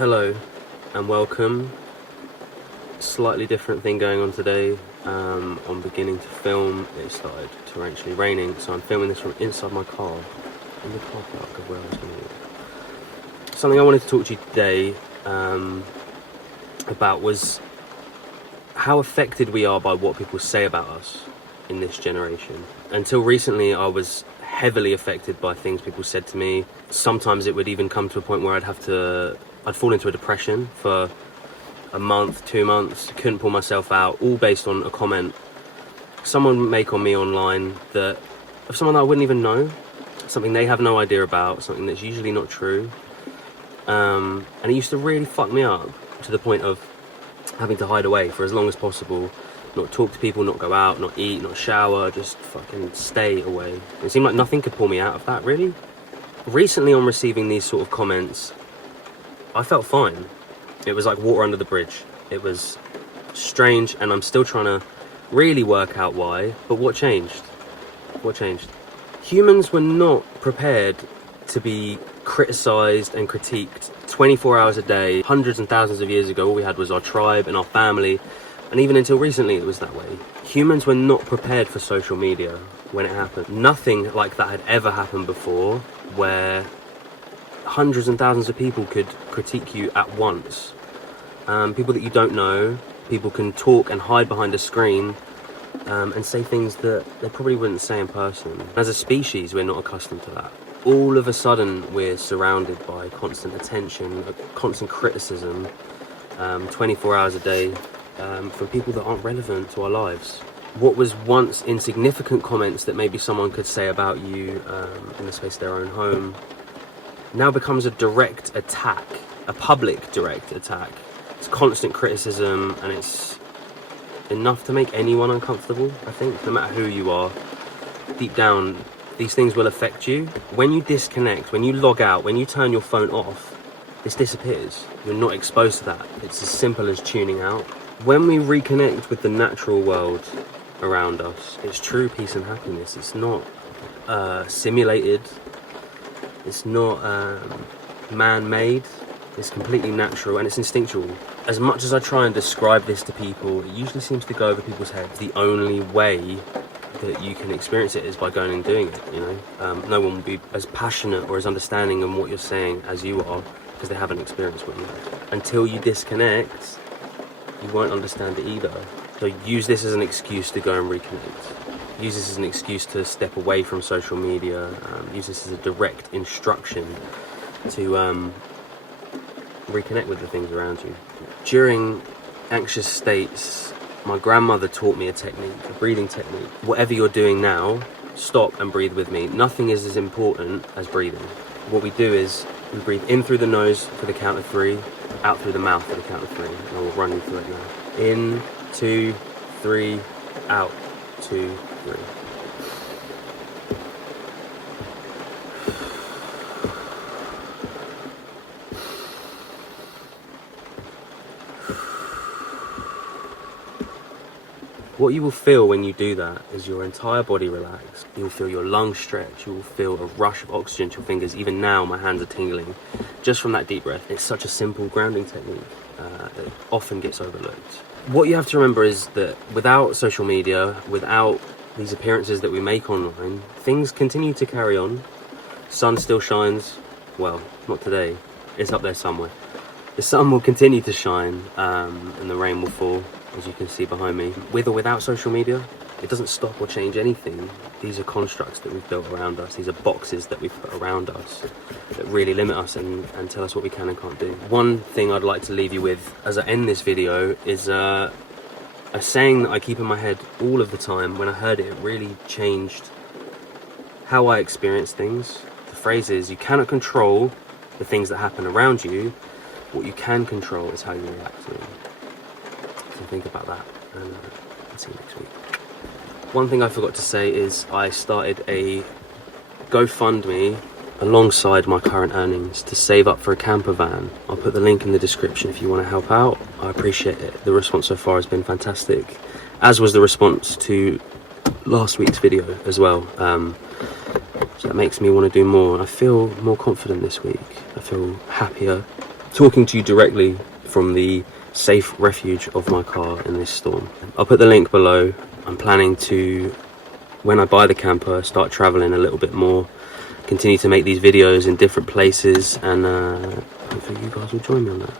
Hello and welcome. Slightly different thing going on today. I'm beginning to film. It started torrentially raining, so I'm filming this from inside my car, in the car park of where I was going to walk. Something I wanted to talk to you today about was how affected we are by what people say about us in this generation. Until recently, I was heavily affected by things people said to me. Sometimes it would even come to a point where I'd fall into a depression for a month, 2 months, couldn't pull myself out, all based on a comment someone would make on me online of someone that I wouldn't even know, something they have no idea about, something that's usually not true. And it used to really fuck me up to the point of having to hide away for as long as possible, not talk to people, not go out, not eat, not shower, just fucking stay away. It seemed like nothing could pull me out of that, really. Recently, on receiving these sort of comments, I felt fine. It was like water under the bridge. It was strange, and I'm still trying to really work out why. But what changed? What changed? Humans were not prepared to be criticised and critiqued 24 hours a day. Hundreds and thousands of years ago, all we had was our tribe and our family. And even until recently, it was that way. Humans were not prepared for social media when it happened. Nothing like that had ever happened before, where hundreds and thousands of people could critique you at once. People that you don't know, people can talk and hide behind a screen and say things that they probably wouldn't say in person. As a species, we're not accustomed to that. All of a sudden, we're surrounded by constant attention, constant criticism, 24 hours a day, from people that aren't relevant to our lives. What was once insignificant comments that maybe someone could say about you in the space of their own home now becomes a direct attack, a public direct attack. It's constant criticism, and it's enough to make anyone uncomfortable, I think. No matter who you are, deep down, these things will affect you. When you disconnect, when you log out, when you turn your phone off, this disappears. You're not exposed to that. It's as simple as tuning out. When we reconnect with the natural world around us, it's true peace and happiness. It's not simulated. It's not man-made. It's completely natural, and it's instinctual. As much as I try and describe this to people, it usually seems to go over people's heads. The only way that you can experience it is by going and doing it, you know? No one will be as passionate or as understanding in what you're saying as you are, because they haven't experienced what you have. Until you disconnect, you won't understand it either. So use this as an excuse to go and reconnect. Use this as an excuse to step away from social media. Use this as a direct instruction to reconnect with the things around you. During anxious states, my grandmother taught me a technique, a breathing technique. Whatever you're doing now, stop and breathe with me. Nothing is as important as breathing. What we do is we breathe in through the nose for the count of 3, out through the mouth for the count of 3. And I will run you through it now. In, 2, 3, out, 2, 3. What you will feel when you do that is your entire body relax. You'll feel your lungs stretch. You will feel a rush of oxygen to your fingers. Even now, my hands are tingling just from that deep breath. It's such a simple grounding technique that often gets overlooked. What you have to remember is that without social media, without these appearances that we make online, things continue to carry on. Sun still shines. Well, not today. It's up there somewhere. The sun will continue to shine and the rain will fall, as you can see behind me. With or without social media, it doesn't stop or change anything. These are constructs that we've built around us. These are boxes that we've put around us that really limit us and tell us what we can and can't do. One thing I'd like to leave you with as I end this video is a saying that I keep in my head all of the time. When I heard it, it really changed how I experience things. The phrase is, you cannot control the things that happen around you. What you can control is how you react to them. So think about that, and I'll see you next week. One thing I forgot to say is I started a GoFundMe alongside my current earnings to save up for a camper van. I'll put the link in the description if you want to help out. I appreciate it. The response so far has been fantastic, as was the response to last week's video as well. So that makes me want to do more. I feel more confident this week. I feel happier, talking to you directly from the safe refuge of my car in this storm. I'll put the link below. I'm planning to, when I buy the camper, start traveling a little bit more, continue to make these videos in different places, and hopefully you guys will join me on that.